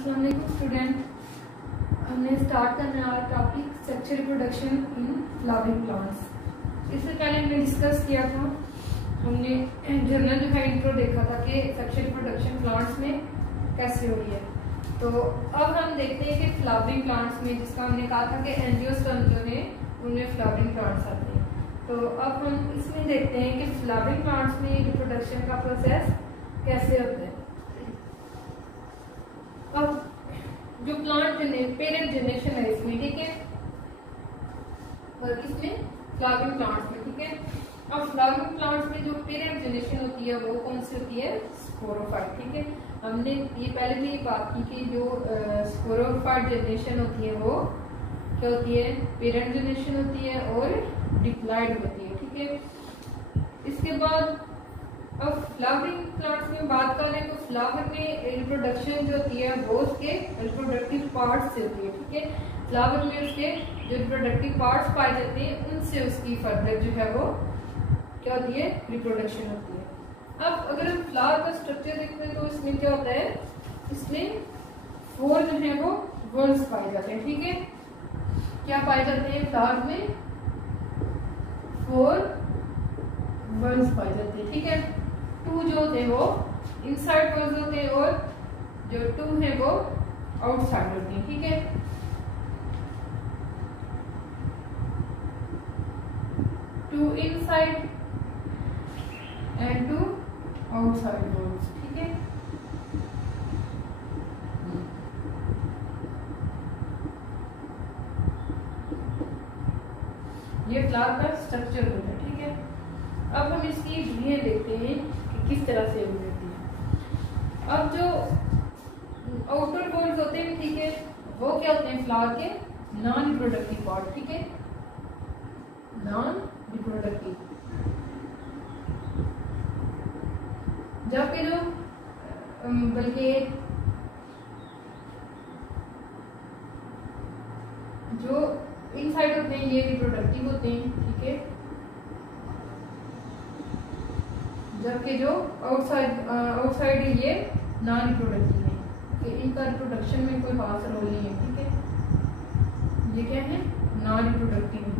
अस्सलाम वालेकुम स्टूडेंट। हमने स्टार्ट करना है topic sexual reproduction in flowering plants. इससे पहले हमने डिस्कस किया था, हमने जनरल जो है इंट्रो देखा था कि सेक्सुअल रिप्रोडक्शन प्लांट्स में कैसे हो रही है। तो अब हम देखते हैं कि फ्लावरिंग प्लांट्स में, जिसका हमने कहा था कि एंजियोस्पर्म जो है उनमें फ्लावरिंग प्लांट्स आते हैं। तो अब हम इसमें देखते हैं कि फ्लावरिंग प्लांट्स में रिप्रोडक्शन का प्रोसेस कैसे होता है। अब जो प्लांट पेरेंट जनरेशन है इसमें, ठीक है, और इसमें फ्लावरिंग प्लांट्स में, ठीक है। अब फ्लावरिंग प्लांट्स में जो पेरेंट जनरेशन होती है वो कौन सी होती है? स्पोरोफाइट, ठीक है। हमने ये पहले भी बात की कि जो स्पोरोफाइट जनरेशन होती है वो क्या होती है? पेरेंट जनरेशन होती है और डिप्लॉयड होती है, ठीक है। इसके बाद अब फ्लावरिंग प्लांट्स में बात करें तो फ्लावर में रिप्रोडक्शन जो होती है वो उसके रिप्रोडक्टिव पार्ट्स से होती है, ठीक है। फ्लावर में उसके जो रिप्रोडक्टिव पार्ट्स पाए जाते हैं उनसे उसकी फर्दर जो है वो क्या होती है? रिप्रोडक्शन होती है। अब अगर हम फ्लावर का स्ट्रक्चर देखते हैं तो इसमें क्या होता है? इसमें 4 जो है वो वर्ड्स पाए जाते हैं, ठीक है। क्या पाए जाते हैं फ्लावर में? 4 वर्ड्स पाए जाते हैं, ठीक है। 2 जो होते हैं वो इनसाइड वर्ड्स होते हैं और जो 2 है वो आउटसाइड होते हैं, ठीक है। Two inside and 2 outside words, ठीक है। ये फ्लावर का स्ट्रक्चर होता है, ठीक है। अब हम इसकी विधियां देखते हैं कि किस तरह से हो जाती है। अब जो आउटर वर्ड्स होते हैं, ठीक है, वो क्या होते हैं? फ्लावर के नॉन रिप्रोडक्टिव पार्ट, ठीक है, नॉन रिप्रोडक्टिव। जबकि जो बल्कि जो इनसाइड होते हैं ये रिप्रोडक्टिव होते हैं, ठीक है। जबकि जो आउटसाइड ये नॉन रिप्रोडक्टिव है, कि इनका रिप्रोडक्शन में कोई खास रोल नहीं है, ठीक है। ये क्या है? नॉन रिप्रोडक्टिव है।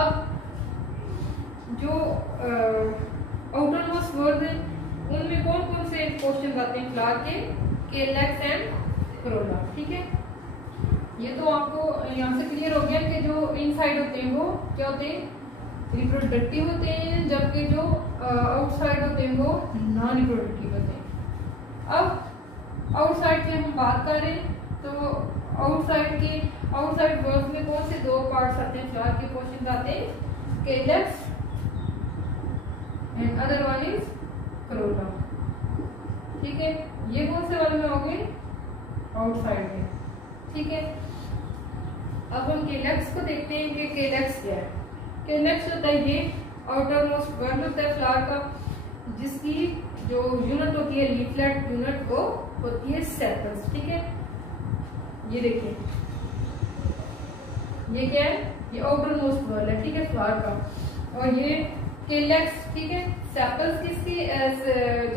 अब जो आउटर मोस्ट वर्ड है उनमें कौन कौन से क्वेश्चन आते हैं फ्लावर के? केलैक्स एंड कोरोला, ठीक है। ये तो आपको यहाँ से क्लियर हो गया कि जो इनसाइड होते हैं वो क्या होते हैं? रिप्रोडक्टिव होते हैं, जबकि जो आउटसाइड होते हैं वो नॉन रिप्रोडक्टिव होते हैं। अब आउटसाइड की हम बात करें तो आउटसाइड वर्ड्स में कौन से 2 पार्ट्स आते हैं? फ्लावर के क्वेश्चन आते हैं केलैक्स and other one is Corolla, ठीक है। ये कौन से वाले में हो गए? आउटसाइड में, ठीक है। अब हम केलैक्स को देखते हैं कि केलैक्स क्या है। केलैक्स होता है ये आउटर मोस्ट वर्ड होता है फ्लावर का, जिसकी जो यूनिट होती है लीफलेट यूनिट वो होती है सेपल्स, ठीक है। ये देखिए ये क्या है? ये आउटर मोस्ट वर्ड है, ठीक है, फ्लावर का। और ये केलैक्स, ठीक है। सेपल्स किसकी?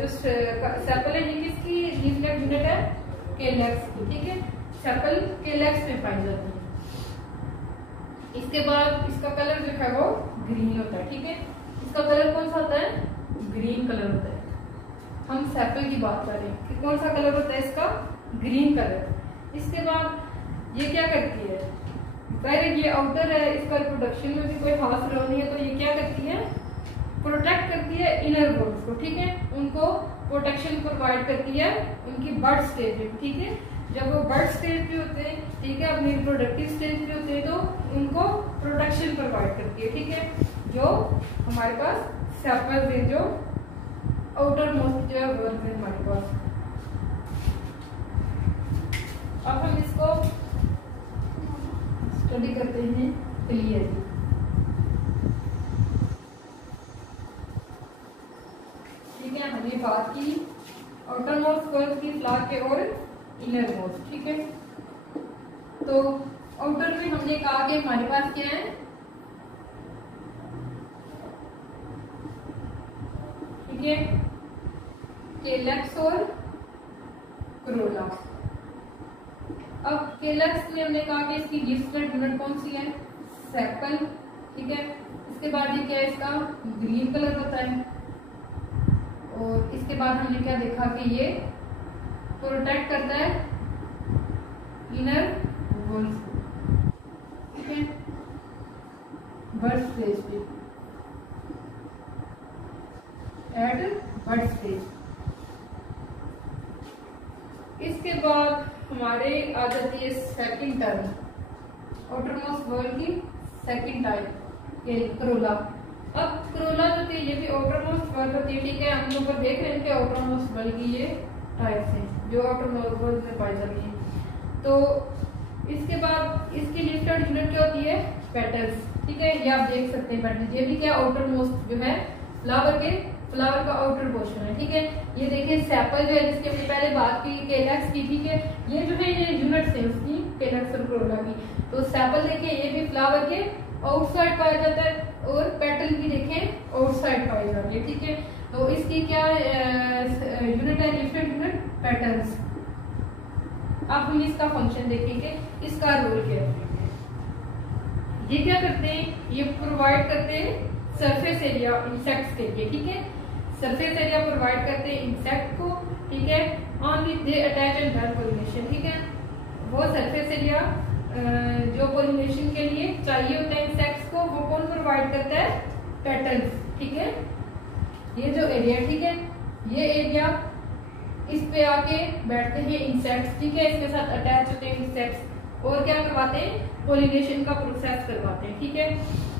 जो सेपल है ये किसकी लीफलेट यूनिट है? केलैक्स की, ठीक है। सेपल केलैक्स में पाई जाती है। इसके बाद इसका कलर जो है वो ग्रीन होता है, ठीक है। इसका कलर कौन सा होता है? ग्रीन कलर होता है। हम सेपल की बात कर रहे हैं कि कौन सा कलर होता है इसका? Green colour. इसके बाद ये क्या करती है? पहले ये आउटर है, इसका रिप्रोडक्शन में भी कोई खास रोल नहीं है, तो ये क्या करती है? प्रोटेक्ट करती है इनर वर्ड्स को, ठीक है। उनको प्रोटेक्शन प्रोवाइड करती है उनकी बर्थ स्टेज में, ठीक है। जब वो बर्थ स्टेज पे होते हैं, ठीक है, अपनी रिप्रोडक्टिव स्टेज पे होते हैं, तो उनको प्रोटेक्शन प्रोवाइड करती है, ठीक है। जो हमारे पास सेपल्स है, जो आउटर मोस्ट जो है वर्ड है हमारे पास। अब हम इसको स्टडी करते हैं क्लियरली। ठीक है, हमने बात की आउटर मोस्ट वर्ड की फ्लावर के और इनर मोस्ट, ठीक है। तो आउटर में हमने कहा कि हमारे पास क्या है? ठीक है, केलैक्स और करोला। अब केलक्स में हमने कहा कि इसकी लीफलेट यूनिट कौन सी है, सेपल, ठीक है। इसके बाद ये क्या है, इसका ग्रीन कलर होता है। और इसके बाद हमने क्या देखा कि ये प्रोटेक्ट करता है इनर वॉल्स, ठीक है, बर्ड स्टेज पे, एट बर्ड स्टेज। इसके बाद हमारे आ जाती है सेकंड टर्म, आउटरमोस्ट वर्ल्ड की सेकंड टाइप ये करोला। अब करोला जो थी ये भी आउटरमोस्ट वर्ल्ड होती है, ठीक है। हम लोग देख रहे हैं कि आउटरमोस्ट वर्ल्ड की ये टाइप्स हैं जो आउटरमोस्ट वर्ल्ड में पाई जाती है। तो इसके बाद इसकी लिफ्टेड यूनिट क्या होती है, पेटल्स, ठीक है। ये आप देख सकते हैं पेटल्स, ये भी क्या आउटरमोस्ट जो है फ्लावर का आउटर पोर्शन है, ठीक है। ये देखिए सेपल जो है जिसकी हमने पहले बात की केलक्स की, ठीक है। ये जो है ये यूनिट्स है उसकी केलक्स और करोला की। तो सेपल देखिए ये भी फ्लावर के आउटसाइड पाया जाता है और पेटल भी देखें आउटसाइड पाई जाती है, ठीक है। तो इसकी क्या यूनिट है, लिफ्टेड यूनिट पेटल्स। अब हम इसका फंक्शन देखेंगे, इसका रोल क्या है। ये क्या करते हैं, ये प्रोवाइड करते हैं सरफेस एरिया इंसेक्ट्स के लिए, ठीक है। सरफेस एरिया प्रोवाइड करते हैं इंसेक्ट को, ठीक है। On which they attach and done pollination, ठीक है। वो सरफेस एरिया जो पॉलिनेशन के लिए चाहिए होता है इंसेक्ट्स को, वो कौन प्रोवाइड करता है, पेटल्स, ठीक है। ये जो एरिया, ठीक है, ये एरिया इस पे आके बैठते हैं इंसेक्ट्स, ठीक है। इसके साथ अटैच होते हैं इंसेक्ट्स और क्या करवाते हैं, पॉलिनेशन का प्रोसेस करवाते हैं, ठीक है।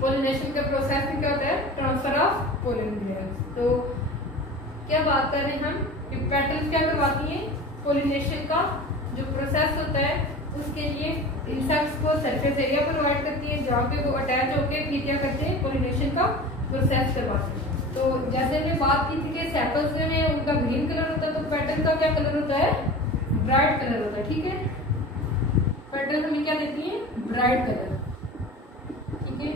पॉलिनेशन के प्रोसेस में क्या होता है, ट्रांसफर ऑफ पोलन ग्रेन्स। तो क्या बात कर रहे हैं हम कि पेटल्स क्या करवाती हैं, पॉलिनेशन का जो प्रोसेस होता है उसके लिए इंसेक्ट्स को सरफेस एरिया प्रोवाइड करती है जहाँ पे वो अटैच होकर फिर क्या करते हैं, पॉलिनेशन का प्रोसेस करवाते हैं। तो जैसे हमने बात की थी कि सेपल्स जो है उनका ग्रीन कलर होता है, तो पेटल का क्या कलर होता है, ब्राइट कलर होता है, ठीक है। पेटल हमें क्या देती है, ब्राइट कलर, ठीक है।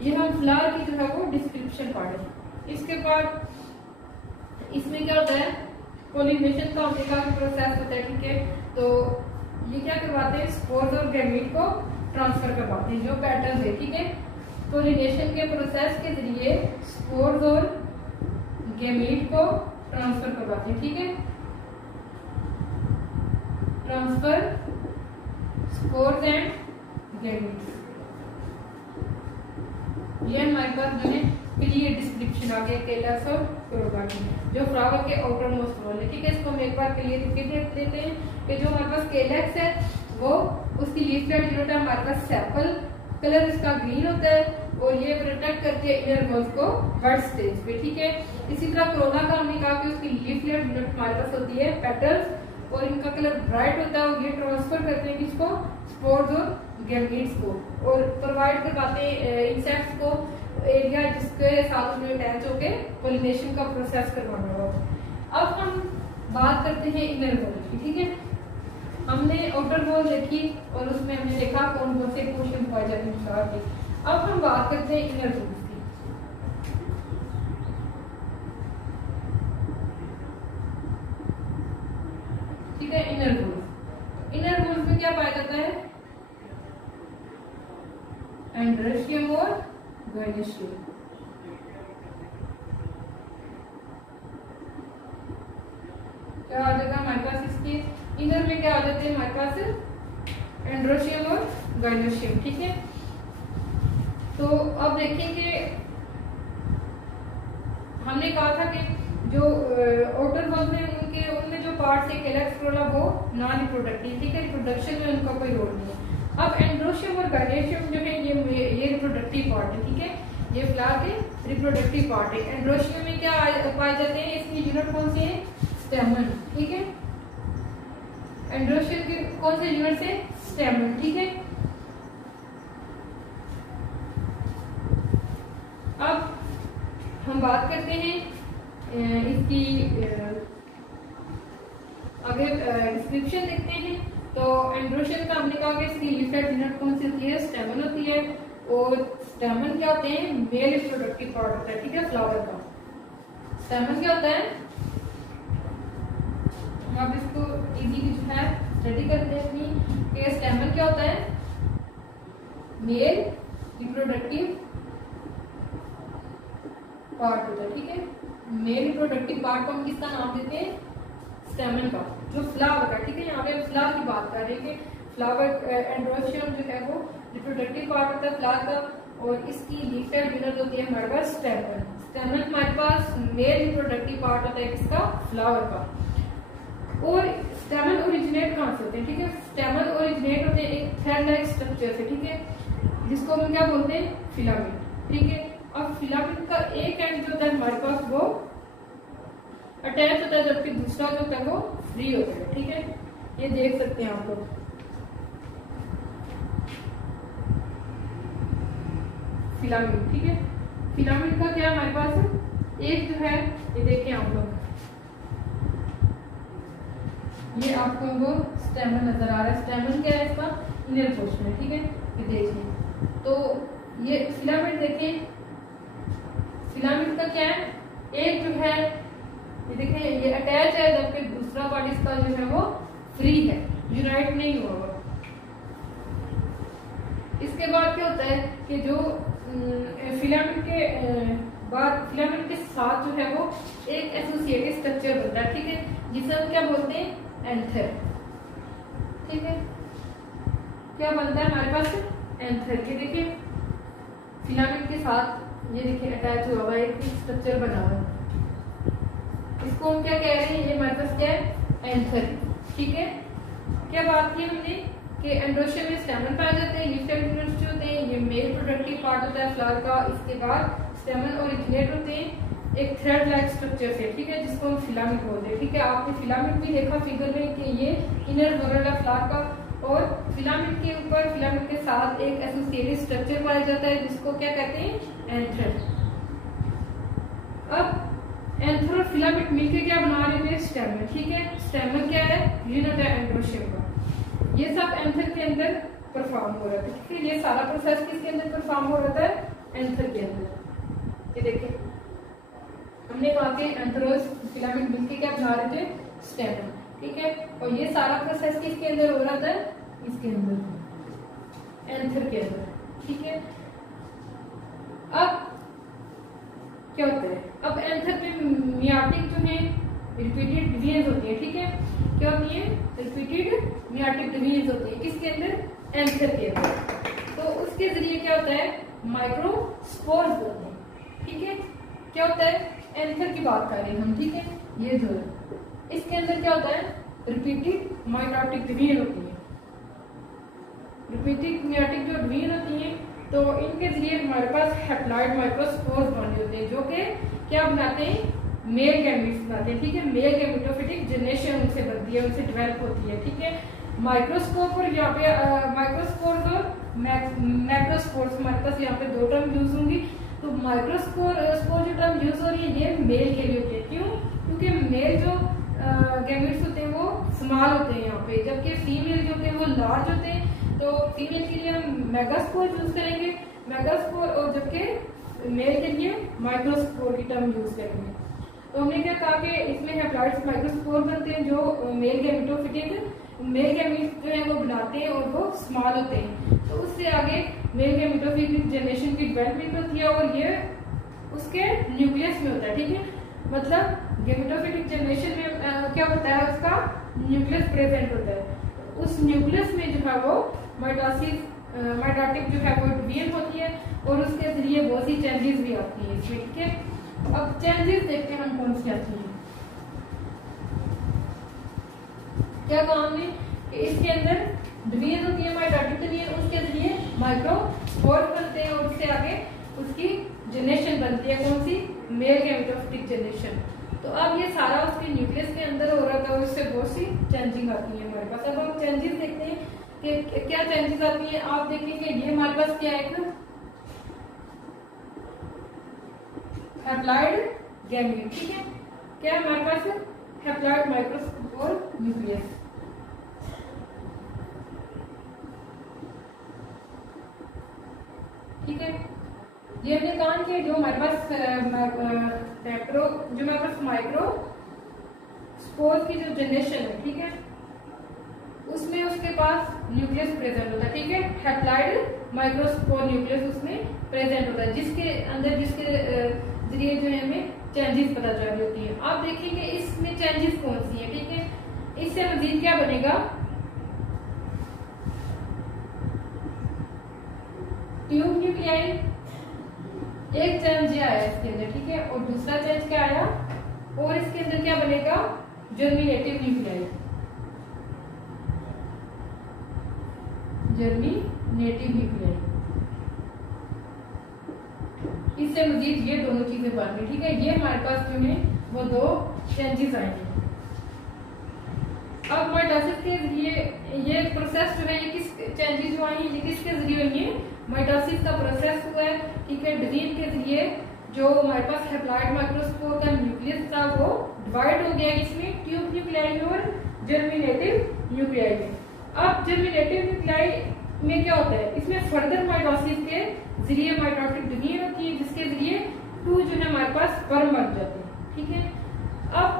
ये हम फ्लावर की जो है वो डिस्क्रिप्शन पढ़े। इसके बाद इसमें क्या होता है, पॉलिनेशन का हमने कहा प्रोसेस होता है, ठीक है। तो ये क्या करवाते हैं, स्पोर्स और गैमीट को ट्रांसफर करवाते हैं जो पेटल्स है, ठीक है। पॉलिनेशन के प्रोसेस के जरिए स्पोर्स और गैमीट को ट्रांसफर करवाते हैं, ठीक है। ट्रांसफर स्पोर्स एंड गैमीट्स, ये हमारे पास जो है क्लियर डिस्क्रिप्शन आ गया केलक्स और करोला की, जो फ्लावर के आउटर मोस्ट वॉल है, ठीक है। इसको हम एक बार क्लियर देते हैं कि जो हमारे पास केलक्स है वो उसकी लीफलेट यूनिट है हमारे पास सेपल, कलर इसका ग्रीन होता है और ये प्रोटेक्ट करती है इनर वॉल्स को बर्ड स्टेज पे, ठीक है। इसी तरह करोला का हमने कहा कि उसकी लीफलेट यूनिट हमारे पास होती है पेटल्स और इनका कलर ब्राइट होता है और ये ट्रांसफर करते हैं किसको, स्पोर्स और गैमीट्स को, और प्रोवाइड करवाते हैं इंसेक्ट्स को एरिया जिसके साथ उन्हें अटैच होके पॉलिनेशन का प्रोसेस करवाना होगा। अब हम बात करते हैं इनर वॉल की, ठीक है। हमने आउटर वॉल देखी और उसमें हमने देखा कौन कौन से पोर्शन पाए जाते हैं फ्लावर के। अब हम बात करते हैं इनर वॉल की। ठीक है, इनर वॉल, इनर वॉल में क्या पाया जाता है, एंड्रोशियम और गाइनोशियम। क्या आ जाएगा हमारे पास, इसके इनर में क्या आ जाते हैं हमारे पास, एंड्रोशियम और गाइनोशियम, ठीक है। तो अब देखेंगे, हमने कहा था कि जो आउटर वॉल में उनमें जो पार्ट्स है कैलक्स करोला वो नॉन रिप्रोडक्टिव, ठीक है, रिप्रोडक्शन में उनका कोई रोल नहीं है। अब एंड्रोशियम और गाइनोशियम जो है ये रिप्रोडक्टिव पार्ट है, ठीक है, ये फ्लावर के रिप्रोडक्टिव पार्ट है। एंड्रोशियम में क्या पाए जाते हैं, इसकी यूनिट कौन सी है, स्टेमन, ठीक है। एंड्रोशियम के कौन से यूनिट से, स्टेमन, ठीक है। अब हम बात करते हैं इसकी आगे डिस्क्रिप्शन देखते हैं। तो एंड्रोशियम का हमने कहा कि इसकी लीफलेट यूनिट कौन सी होती है, स्टेमन होती है, और स्टेमन क्या होते हैं, मेल रिप्रोडक्टिव पार्ट होता है, ठीक है, फ्लावर का। स्टेमन क्या होता है, हम अब इसको इजीली जो है स्टडी करते हैं अपनी कि स्टेमन क्या होता है, मेल रिप्रोडक्टिव पार्ट होता है, ठीक है। मेल रिप्रोडक्टिव पार्ट को हम किसका नाम देते हैं, स्टेमन का, जो फ्लावर का, ठीक है। यहाँ पे हम फ्लावर की बात कर रहे हैं कि फ्लावर एंड्रोशियम जो है वो रिप्रोडक्टिव पार्ट होता है फ्लावर का, और इसकी लीफ यूनिट होती है हमारे पास स्टेमन। स्टेमन हमारे पास मेल रिप्रोडक्टिव पार्ट होता है किसका, फ्लावर का। और स्टेमन ओरिजिनेट कहाँ से होते हैं, ठीक है। स्टेमन ओरिजिनेट होते हैं एक थ्रेड लाइक स्ट्रक्चर से, ठीक है, जिसको हम क्या बोलते हैं, फिलामेंट, ठीक है। अब फिलामेंट का एक एंड जो होता है हमारे पास वो अटैच होता है, जबकि दूसरा जो होता है वो फ्री होता है, ठीक है। ये देख सकते हैं आप लोग, फिलामेंट, ठीक है। फिलामेंट का क्या है हमारे पास, एक जो है ये देखिए आप लोग, ये आपको वो स्टेमन नजर आ रहा है। स्टेमन क्या है, इसका इनर पोर्शन है, ठीक है, ये देखिए। तो ये फिलामेंट देखें, फिलामेंट का क्या है, एक जो है ये देखिए ये अटैच है, जबकि दूसरा पार्ट इसका जो है वो फ्री है, यूनाइट नहीं हुआ हुआ। इसके बाद क्या होता है कि जो फिलामेंट के बाद फिलामेंट के साथ जो है वो एक एसोसिएटेड स्ट्रक्चर बनता है, ठीक है, जिसे हम क्या बोलते हैं, एंथर, ठीक है। क्या बनता है हमारे पास, एंथर। ये देखिए फिलामेंट के साथ ये देखिए अटैच हुआ हुआ एक स्ट्रक्चर बना हुआ है, इसको हम क्या कह रहे हैं, ये हमारे पास क्या है, एंथर, ठीक है। क्या बात की हमने कि एंड्रोशियम में स्टेमन पाए जाते हैं, लीफ यूनिट्स जो होते हैं ये मेल प्रोडक्टिव पार्ट होता है फ्लावर का। इसके बाद स्टेमन ओरिजिनेट होते हैं एक थ्रेड लाइक स्ट्रक्चर से, ठीक है, जिसको हम फिलामेंट बोलते हैं, ठीक है। आपने फिलामेंट भी देखा फिगर में कि ये इनर वर्ल्ड है फ्लावर का, और फिलामेंट के ऊपर फिलामेंट के साथ एक एसोसिएटेड स्ट्रक्चर पाया जाता है, जिसको क्या कहते हैं, एंथर। अब एंथर और फिलामेंट मिलकर क्या बना रहे थे, स्टेमन, ठीक है। स्टेमन क्या है, यूनिट है एंड्रोशियम का। ये सब एंथर के अंदर परफॉर्म हो रहा था, ठीक है। ये सारा प्रोसेस किसके अंदर परफॉर्म हो रहा था, एंथर के अंदर। ये देखिए हमने कहा कि एंथर और फिलामेंट मिलकर क्या बना रहे थे, स्टेमन, ठीक है। और ये सारा प्रोसेस किसके अंदर हो रहा था, इसके अंदर, एंथर के अंदर, ठीक है। अब क्या होता है, अब एंथर में मियाटिक जो है रिपीटेड डिवीजन होती है, ठीक है। क्या होती है, रिपीटेड मियाटिक डिवीजन होती है, किसके अंदर, एंथर के अंदर। तो उसके जरिए क्या होता है, माइक्रोस्पोर्स बनते हैं, ठीक है। क्या होता है, एंथर की बात कर रहे हैं हम, ठीक है। ये जो इसके अंदर क्या होता है, रिपीटेड मियाटिक डिवीजन होती है। रिपीटेड मियाटिक जो डिवीजन होती है, तो इनके जरिए हमारे पास हैप्लॉइड माइक्रोस्पोर्स बने होते हैं, जो कि क्या बनाते हैं, मेल गैमेट्स बनाते हैं, ठीक है। मेल गैमेटोफिटिक जनरेशन उनसे बनती है, उनसे डेवलप होती है, ठीक है। माइक्रोस्कोप और यहाँ पे माइक्रोस्पोर्स और मैक्रोस्पोर्स हमारे पास यहाँ पे दो टर्म यूज होंगी। तो माइक्रोस्पोर जो टर्म यूज हो रही है ये मेल के लिए होती है, क्यों, क्योंकि मेल जो गैमेट्स होते हैं वो स्मॉल होते हैं यहाँ पे, जबकि फीमेल जो होते हैं वो लार्ज होते हैं। तो फीमेल के लिए हम मेगास्पोर यूज करेंगे, मेगास्पोर, और जबकि मेल के लिए माइक्रोस्पोर की टर्म यूज करेंगे। तो हमने क्या कहा कि इसमें हैप्लॉइड माइक्रोस्पोर बनते हैं जो मेल गैमेटोफिटिक मेल गैमेट्स जो है वो बनाते हैं और वो स्मॉल होते हैं। तो उससे आगे मेल गैमेटोफिटिक जनरेशन की डेवलपमेंट होती है, और ये उसके न्यूक्लियस में होता है, ठीक है। मतलब गैमेटोफिटिक जनरेशन में क्या होता है, उसका न्यूक्लियस प्रेजेंट होता है। उस न्यूक्लियस में जो है वो माइटोटिक जो है वो डिवीजन होती है, और उसके जरिए बहुत सी चेंजेस भी आती है इसमें, ठीक है। अब चेंजेस देखते हैं हम कौन सी आती है। क्या काम है कि इसके अंदर डिवीजन होती है, माइटोटिक डिवीजन, उसके जरिए माइक्रोस्पोर बनते हैं, और उससे आगे उसकी जनरेशन बनती है, कौन सी, मेल गैमेटोफिटिक जनरेशन। तो अब ये सारा उसके न्यूक्लियस के अंदर हो रहा था, और इससे बहुत सी चेंजिंग आती है हमारे पास। अब हम चेंजेस देखते हैं कि क्या चेंजेस आती है। आप देखेंगे ये हमारे पास क्या है, हैप्लॉइड गैमेट, ठीक है। क्या है हमारे पास, हैप्लॉइड माइक्रोस्पोर न्यूक्लियस, ठीक है। ये हमने कहा कि जो हमारे पास माइक्रो स्पोर की जो जनरेशन है, ठीक है, उसमें उसके पास न्यूक्लियस प्रेजेंट होता है, ठीक है, हैप्लॉइड माइक्रोस्पोर न्यूक्लियस उसमें प्रेजेंट होता है, जिसके अंदर जिसके जरिए जो है हमें चेंजेस पता चल रही होती है। आप देखेंगे इसमें चेंजेस कौन सी है, ठीक है, इससे मजीद क्या बनेगा, ट्यूब न्यूक्लियाई, एक चेंज आया इसके अंदर, ठीक है, और दूसरा चेंज क्या आया, और इसके अंदर क्या बनेगा, जर्मिनेटिव न्यूक्लियाई, जर्मिनेटिव न्यूक्लियाई, इससे मजीद ये दोनों चीजें बन रही, ठीक है, ये हमारे पास जो है वो दो चेंजेस आएंगे। अब माइटोसिस के जरिए ये प्रोसेस जो है, ये किस चेंजेस जो आई ये किसके जरिए हुई है, माइटोसिस का प्रोसेस हुआ है, ठीक है, डिवीजन के जरिए जो हमारे पास हैप्लॉइड माइक्रोस्पोर का न्यूक्लियस था वो डिवाइड हो गया इसमें ट्यूब न्यूक्लियाई में और जर्मिनेटिव न्यूक्लियाई में। अब जर्मिनेटिव न्यूक्लियाई में क्या होता है, इसमें फर्दर माइटोसिस के जरिए माइटोटिक डिवीजन होती है, जिसके जरिए टू जो है हमारे पास स्पर्म बन जाते हैं, ठीक है। अब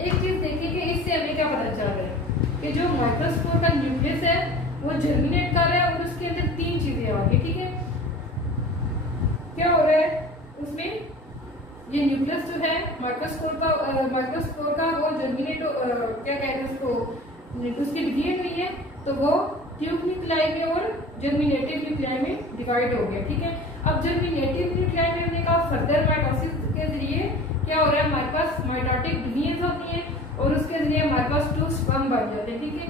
एक चीज देखिए कि इससे हमें क्या पता चल रहा है कि जो माइक्रोस्पोर का न्यूक्लियस है वो जर्मिनेट कर रहा है और उसके अंदर तीन चीजें आ गई, ठीक है, क्या हो रहा है उसमें, ये न्यूक्लियस जो है माइक्रोस्पोर का वो जर्मिनेट क्या कहते हैं उसको, उसकी डिवीजन हुई है, तो वो ट्यूब न्यूक्लियाई में और जर्मिनेटिव न्यूक्लियाई में डिवाइड हो गया, ठीक है। अब जर्मिनेटिव न्यूक्लियाई में हमने कहा फर्दर माइटोसिस के जरिए क्या हो रहा है, हमारे पास माइटोटिक डिवीजन होती है और उसके जरिए हमारे पास टू स्पर्म बन जाते हैं, ठीक है।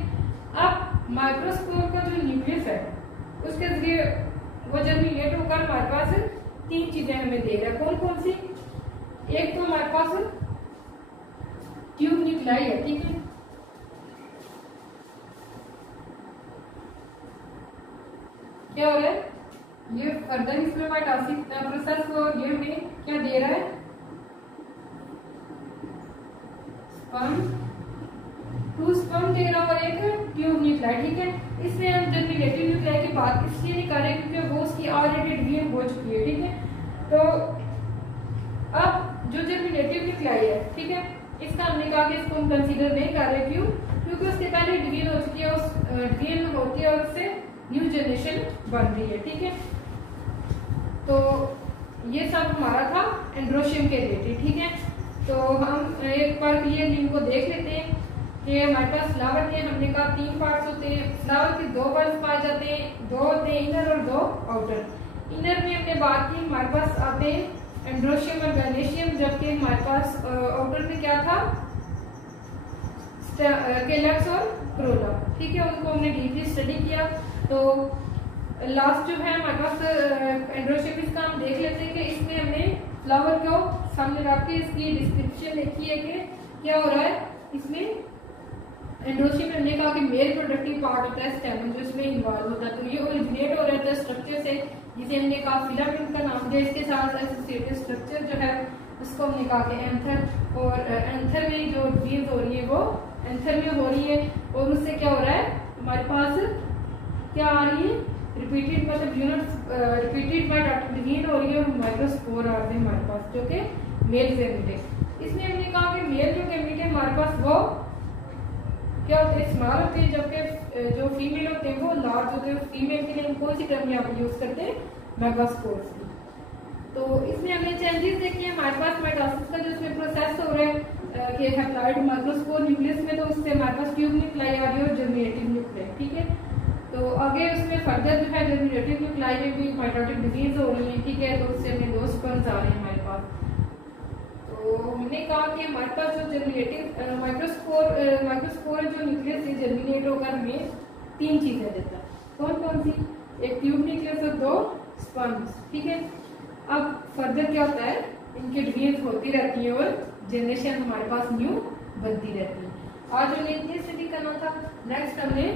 अब माइक्रोस्पोर का जो न्यूक्लियस है उसके जरिए वो जर्मिनेट होकर हमारे पास तीन चीजें हमें दे रहा है, कौन कौन सी, एक तो हमारे पास ट्यूब न्यूक्लियाई है, ठीक है, क्या हो रहा है, ये फर्दर इसमें माइटोसिस प्रोसेस को ये हमें क्या दे रहा है, स्पर्म, टू स्पर्म दे रहा और एक ट्यूब न्यूक्लियाई, ठीक है। इसमें हम जर्मिनेटिव न्यूक्लियाई की बात इसलिए नहीं कर रहे क्योंकि वो उसकी ऑलरेडी डिवीजन हो चुकी है, ठीक है। तो अब जो जर्मिनेटिव न्यूक्लियाई है, ठीक है, इसका हमने कहा कि इसको हम कंसीडर नहीं कर रहे, क्यों, क्योंकि उसके पहले डिवीजन हो चुकी है, उस डिवीजन होती है और उससे न्यू जनरेशन बन रही है, ठीक है। तो ये सब हमारा था एंड्रोशियम के रिलेटेड, ठीक है। तो हम एक बार क्लियर इनको देख लेते हैं कि हमारे पास फ्लावर के हमने कहा तीन पार्ट्स होते हैं, फ्लावर के दो पार्ट्स पाए जाते हैं, दो होते हैं इनर और दो आउटर। इनर में हमने बात की हमारे पास आते हैं एंड्रोशियम और गायनेशियम, जबकि हमारे पास आउटर में क्या था, कैलक्स और क्रोला, ठीक है, उनको हमने डीपली स्टडी किया। तो लास्ट जो है हमारे पास एंड्रोशियम, इसका हम देख लेते हैं कि इसमें हमने फ्लावर को सामने रख के इसकी डिस्क्रिप्शन लिखी है कि क्या हो रहा है इसमें। एंड्रोशियम में हमने कहा कि मेल प्रोडक्टिव पार्ट होता है स्टेमन जो इसमें इन्वॉल्व होता है, तो ये ओरिजिनेट हो रहा था स्ट्रक्चर से जिसे हमने कहा फिलामेंट का नाम दिया, इसके साथ एसोसिएटेड स्ट्रक्चर जो है उसको हमने कहा कि एंथर, और एंथर में जो डिवीजन हो रही है वो एंथर में हो रही है, और उससे क्या हो रहा है हमारे पास क्या आ रही है, रिपीटेड मतलब यूनिट रिपीटेड माइटोटिक डिवीजन हो रही है, और माइक्रोस्पोर आ रहे हैं हमारे पास जो कि मेल गैमेट। इसमें हमने कहा कि मेल जो गैमेट है हमारे पास वो क्या होते हैं, स्मॉल होते हैं, जबकि जो फीमेल होते हैं वो लार्ज होते हैं। फीमेल के लिए हम कौन सी टर्म यहाँ पर यूज करते हैं, मेगास्पोर्स की। तो इसमें हमने चेंजेस देखी है हमारे पास माइटोसिस का जो इसमें प्रोसेस हो रहा है कि हैप्लॉइड माइक्रोस्पोर न्यूक्लियस में, तो उससे हमारे पास ट्यूब न्यूक्लियाई आ रही है और जर्मिनेटिव न्यूक्लियाई, ठीक है। तो आगे उसमें फर्दर जो है जर्मिनेटिव न्यूक्लियाई में भी माइटोटिक डिवीजन हो रही है, ठीक है, तो उससे हमें दो स्पर्म्स आ रहे हैं हमारे पास। तो हमने कहा कि हमारे पास जो जर्मिनेटिव माइक्रोस्पोर जो न्यूक्लियस है जर्मिनेट होकर हमें तीन चीजें देता है, कौन कौन सी, एक ट्यूब न्यूक्लियस और दो स्पर्म्स, ठीक है। अब फर्दर क्या होता है, इनकी डिवीजन होती रहती है और जनरेशन हमारे पास न्यू बनती रहती है। आज हमने इतनी स्टडी करना था, नेक्स्ट हमने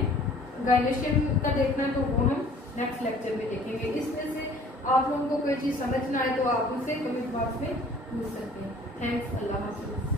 गायनेशियम का देखना है, तो वो हम नेक्स्ट लेक्चर में देखेंगे। इसमें से आप लोगों को कोई चीज समझ ना आए तो आप मुझसे कमेंट बॉक्स में पूछ सकते हैं। थैंक्स, अल्लाह हाफिज़।